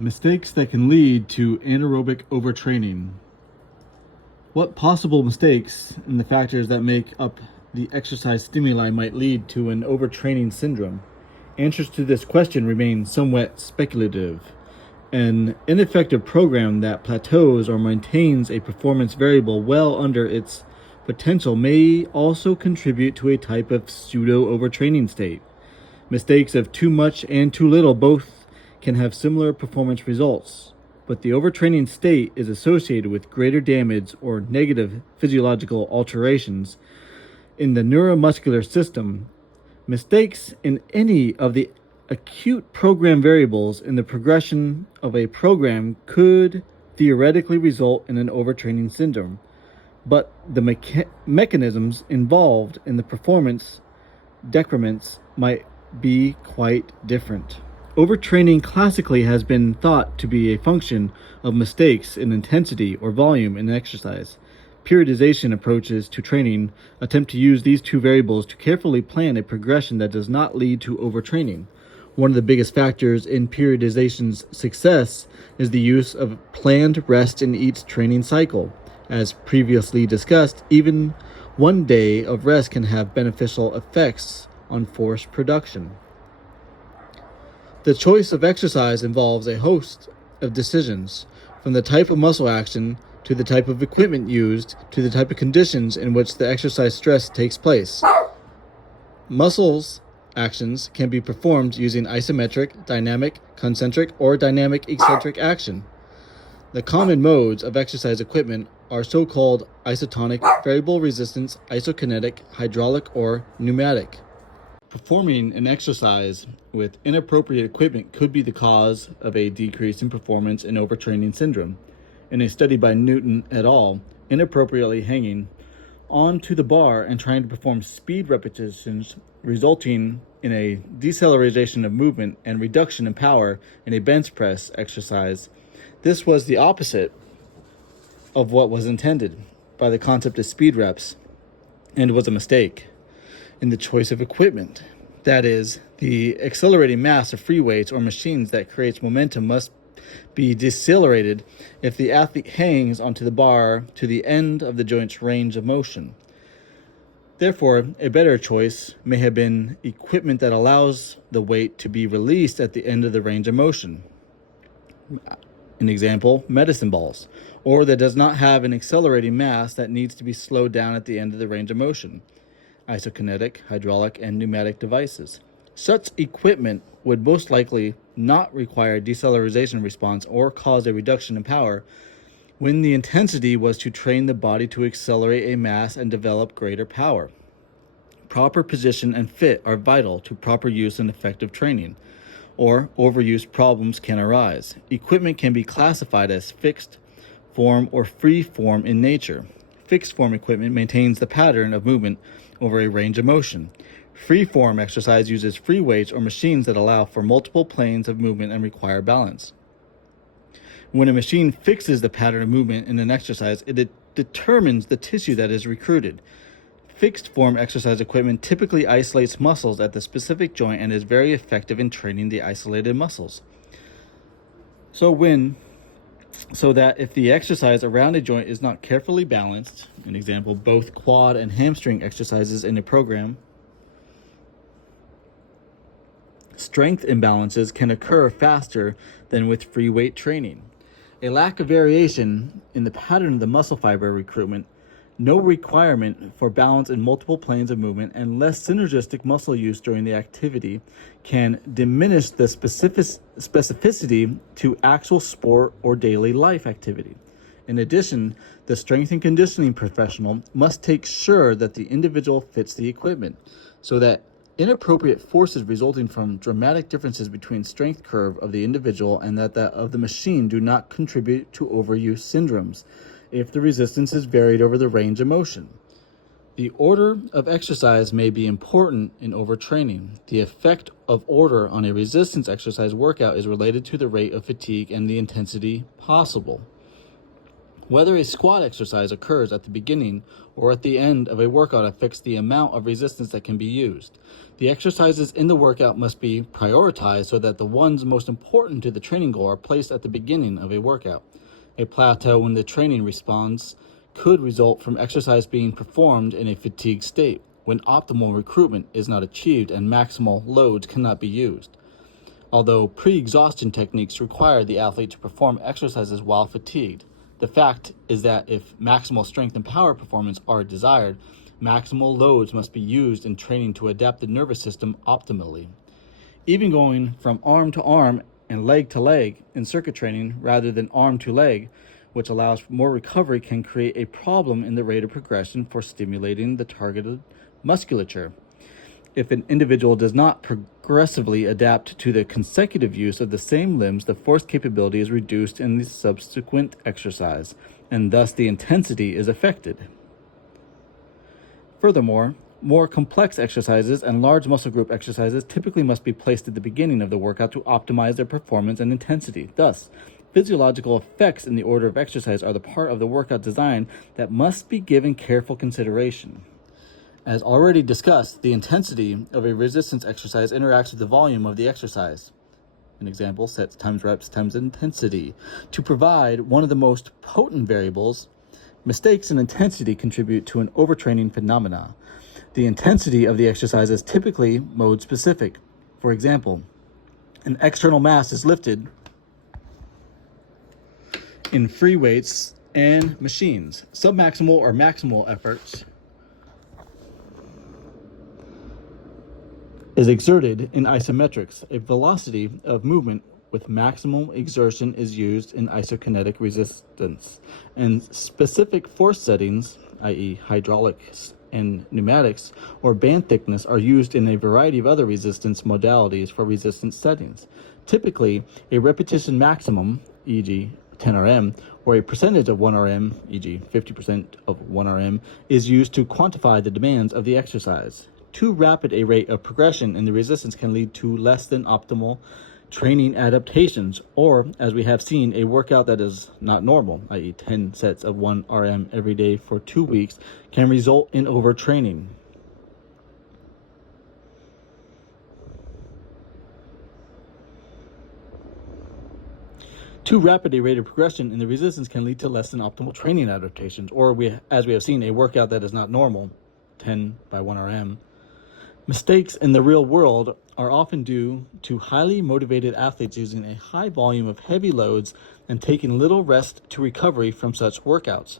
Mistakes that can lead to anaerobic overtraining. What possible mistakes and the factors that make up the exercise stimuli might lead to an overtraining syndrome? Answers to this question remain somewhat speculative. An ineffective program that plateaus or maintains a performance variable well under its potential may also contribute to a type of pseudo-overtraining state. Mistakes of too much and too little both can have similar performance results, but the overtraining state is associated with greater damage or negative physiological alterations in the neuromuscular system. Mistakes in any of the acute program variables in the progression of a program could theoretically result in an overtraining syndrome, but the mechanisms involved in the performance decrements might be quite different. Overtraining classically has been thought to be a function of mistakes in intensity or volume in exercise. Periodization approaches to training attempt to use these two variables to carefully plan a progression that does not lead to overtraining. One of the biggest factors in periodization's success is the use of planned rest in each training cycle. As previously discussed, even one day of rest can have beneficial effects on force production. The choice of exercise involves a host of decisions, from the type of muscle action to the type of equipment used to the type of conditions in which the exercise stress takes place. Muscles actions can be performed using isometric, dynamic, concentric, or dynamic eccentric action. The common modes of exercise equipment are so-called isotonic, variable resistance, isokinetic, hydraulic, or pneumatic. Performing an exercise with inappropriate equipment could be the cause of a decrease in performance in overtraining syndrome. In a study by Newton et al., inappropriately hanging onto the bar and trying to perform speed repetitions resulting in a deceleration of movement and reduction in power in a bench press exercise. This was the opposite of what was intended by the concept of speed reps and was a mistake in the choice of equipment. That is, the accelerating mass of free weights or machines that creates momentum must be decelerated if the athlete hangs onto the bar to the end of the joint's range of motion. Therefore, a better choice may have been equipment that allows the weight to be released at the end of the range of motion. An example, medicine balls, or that does not have an accelerating mass that needs to be slowed down at the end of the range of motion. Isokinetic, hydraulic, and pneumatic devices. Such equipment would most likely not require deceleration response or cause a reduction in power when the intensity was to train the body to accelerate a mass and develop greater power. Proper position and fit are vital to proper use and effective training, or overuse problems can arise. Equipment can be classified as fixed form or free form in nature. Fixed form equipment maintains the pattern of movement over a range of motion. Free form exercise uses free weights or machines that allow for multiple planes of movement and require balance. When a machine fixes the pattern of movement in an exercise, it determines the tissue that is recruited. Fixed form exercise equipment typically isolates muscles at the specific joint and is very effective in training the isolated muscles. So that if the exercise around a joint is not carefully balanced, an example, both quad and hamstring exercises in a program, strength imbalances can occur faster than with free weight training. A lack of variation in the pattern of the muscle fiber recruitment, no requirement for balance in multiple planes of movement, and less synergistic muscle use during the activity can diminish the specificity to actual sport or daily life activity. In addition, the strength and conditioning professional must take sure that the individual fits the equipment, so that inappropriate forces resulting from dramatic differences between strength curve of the individual and that of the machine do not contribute to overuse syndromes if the resistance is varied over the range of motion. The order of exercise may be important in overtraining. The effect of order on a resistance exercise workout is related to the rate of fatigue and the intensity possible. Whether a squat exercise occurs at the beginning or at the end of a workout affects the amount of resistance that can be used. The exercises in the workout must be prioritized so that the ones most important to the training goal are placed at the beginning of a workout. A plateau in the training response could result from exercise being performed in a fatigue state, when optimal recruitment is not achieved and maximal loads cannot be used. Although pre-exhaustion techniques require the athlete to perform exercises while fatigued, the fact is that if maximal strength and power performance are desired, maximal loads must be used in training to adapt the nervous system optimally. Even going from arm to arm and leg to leg in circuit training rather than arm to leg, which allows for more recovery, can create a problem in the rate of progression for stimulating the targeted musculature. If an individual does not progressively adapt to the consecutive use of the same limbs, the force capability is reduced in the subsequent exercise, and thus the intensity is affected. Furthermore, more complex exercises and large muscle group exercises typically must be placed at the beginning of the workout to optimize their performance and intensity. Thus, physiological effects in the order of exercise are the part of the workout design that must be given careful consideration. As already discussed, the intensity of a resistance exercise interacts with the volume of the exercise. An example, sets times reps times intensity. To provide one of the most potent variables, mistakes in intensity contribute to an overtraining phenomena. The intensity of the exercise is typically mode specific. For example, an external mass is lifted in free weights and machines. Submaximal or maximal efforts is exerted in isometrics. A velocity of movement with maximum exertion is used in isokinetic resistance, and specific force settings, i.e. hydraulics and pneumatics, or band thickness are used in a variety of other resistance modalities for resistance settings. Typically, a repetition maximum, e.g. 10 RM, or a percentage of 1 RM, e.g. 50% of 1 RM, is used to quantify the demands of the exercise. Too rapid a rate of progression in the resistance can lead to less than optimal training adaptations, or, as we have seen, a workout that is not normal, i.e. 10 sets of 1 RM every day for 2 weeks, can result in overtraining. Too rapid a rate of progression in the resistance can lead to less than optimal training adaptations, or, as we have seen, a workout that is not normal, 10 by 1 RM. Mistakes in the real world are often due to highly motivated athletes using a high volume of heavy loads and taking little rest to recovery from such workouts.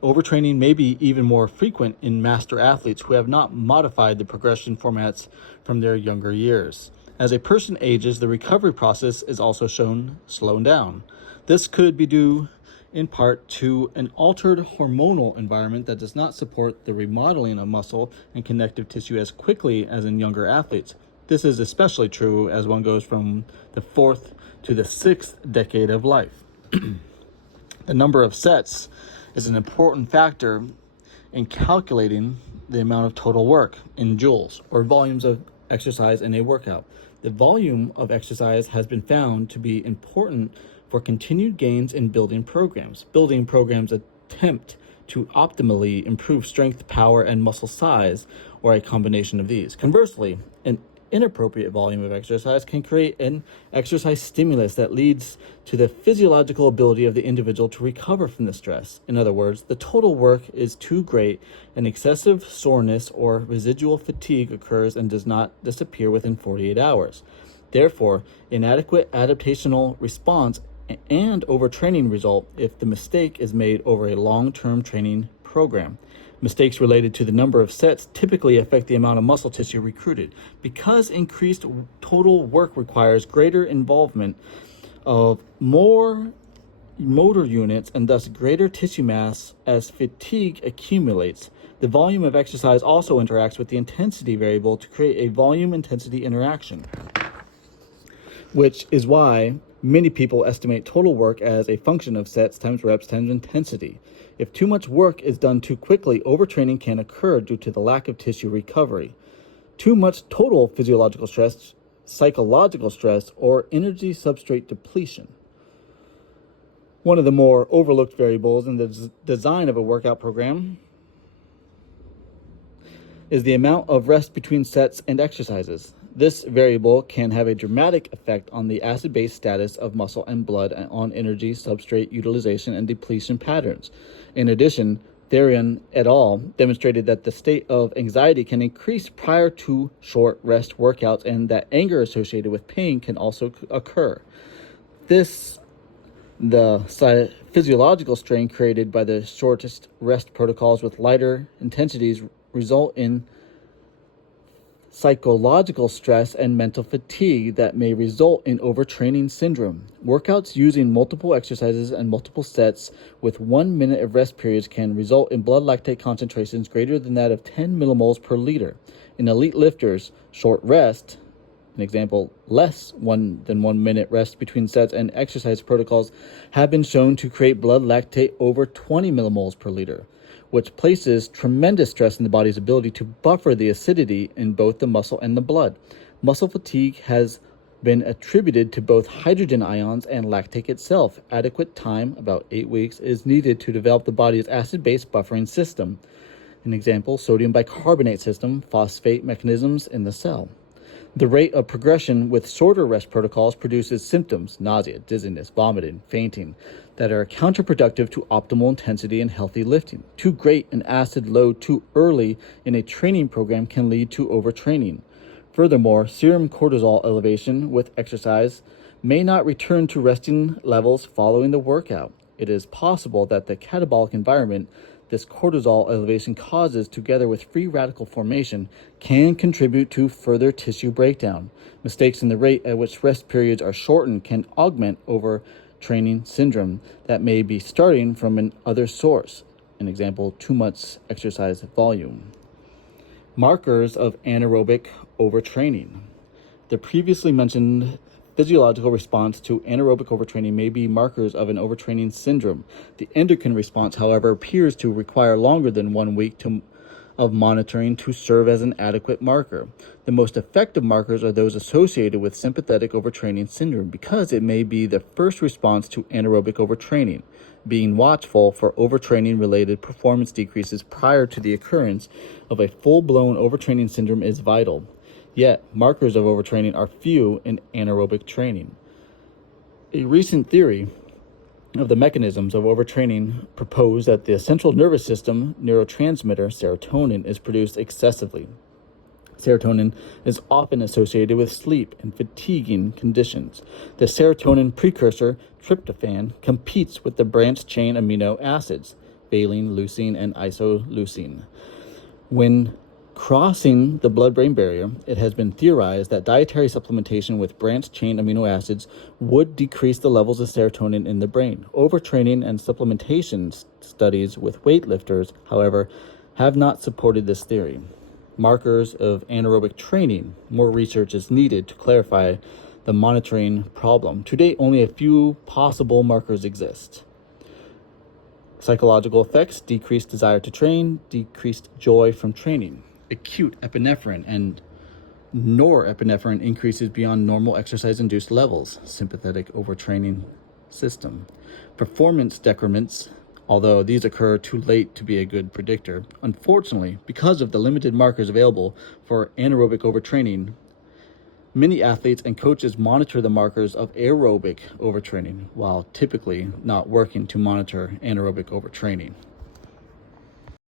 Overtraining may be even more frequent in master athletes who have not modified the progression formats from their younger years. As a person ages, the recovery process is also shown slowing down. This could be due in part to an altered hormonal environment that does not support the remodeling of muscle and connective tissue as quickly as in younger athletes. This is especially true as one goes from the 4th to the 6th decade of life. The number of sets is an important factor in calculating the amount of total work in joules, or volumes of exercise in a workout. The volume of exercise has been found to be important for continued gains in building programs. Building programs attempt to optimally improve strength, power, and muscle size, or a combination of these. Conversely, an inappropriate volume of exercise can create an exercise stimulus that leads to the physiological ability of the individual to recover from the stress. In other words, the total work is too great, and excessive soreness or residual fatigue occurs and does not disappear within 48 hours. Therefore, inadequate adaptational response and overtraining result if the mistake is made over a long-term training program. Mistakes related to the number of sets typically affect the amount of muscle tissue recruited. Because increased total work requires greater involvement of more motor units and thus greater tissue mass as fatigue accumulates, the volume of exercise also interacts with the intensity variable to create a volume-intensity interaction, which is why many people estimate total work as a function of sets times reps times intensity. If too much work is done too quickly, overtraining can occur due to the lack of tissue recovery. Too much total physiological stress, psychological stress, or energy substrate depletion. One of the more overlooked variables in the design of a workout program is the amount of rest between sets and exercises. This variable can have a dramatic effect on the acid-base status of muscle and blood and on energy, substrate utilization, and depletion patterns. In addition, Therian et al. Demonstrated that the state of anxiety can increase prior to short rest workouts and that anger associated with pain can also occur. The physiological strain created by the shortest rest protocols with lighter intensities result in psychological stress and mental fatigue that may result in overtraining syndrome. Workouts using multiple exercises and multiple sets with 1 minute of rest periods can result in blood lactate concentrations greater than that of 10 millimoles per liter. In elite lifters, short rest, an example, less than 1 minute rest between sets and exercise protocols have been shown to create blood lactate over 20 millimoles per liter, which places tremendous stress in the body's ability to buffer the acidity in both the muscle and the blood. Muscle fatigue has been attributed to both hydrogen ions and lactate itself. Adequate time, about 8 weeks, is needed to develop the body's acid-base buffering system. An example, sodium bicarbonate system, phosphate mechanisms in the cell. The rate of progression with shorter rest protocols produces symptoms, nausea, dizziness, vomiting, fainting, that are counterproductive to optimal intensity and healthy lifting. Too great an acid load too early in a training program can lead to overtraining. Furthermore, serum cortisol elevation with exercise may not return to resting levels following the workout. It is possible that the catabolic environment this cortisol elevation causes, together with free radical formation, can contribute to further tissue breakdown. Mistakes in the rate at which rest periods are shortened can augment overtraining syndrome that may be starting from an other source. An example, too much exercise volume. Markers of anaerobic overtraining. The previously mentioned physiological response to anaerobic overtraining may be markers of an overtraining syndrome. The endocrine response, however, appears to require longer than 1 week of monitoring to serve as an adequate marker. The most effective markers are those associated with sympathetic overtraining syndrome because it may be the first response to anaerobic overtraining. Being watchful for overtraining-related performance decreases prior to the occurrence of a full-blown overtraining syndrome is vital. Yet, markers of overtraining are few in anaerobic training. A recent theory of the mechanisms of overtraining proposed that the central nervous system neurotransmitter serotonin is produced excessively. Serotonin is often associated with sleep and fatiguing conditions. The serotonin precursor, tryptophan, competes with the branched-chain amino acids, valine, leucine, and isoleucine. When crossing the blood-brain barrier, it has been theorized that dietary supplementation with branched-chain amino acids would decrease the levels of serotonin in the brain. Overtraining and supplementation studies with weightlifters, however, have not supported this theory. Markers of anaerobic training. More research is needed to clarify the monitoring problem. To date, only a few possible markers exist. Psychological effects: decreased desire to train, decreased joy from training. Acute epinephrine and norepinephrine increases beyond normal exercise-induced levels. Sympathetic overtraining system. Performance decrements, although these occur too late to be a good predictor. Unfortunately, because of the limited markers available for anaerobic overtraining, many athletes and coaches monitor the markers of aerobic overtraining while typically not working to monitor anaerobic overtraining.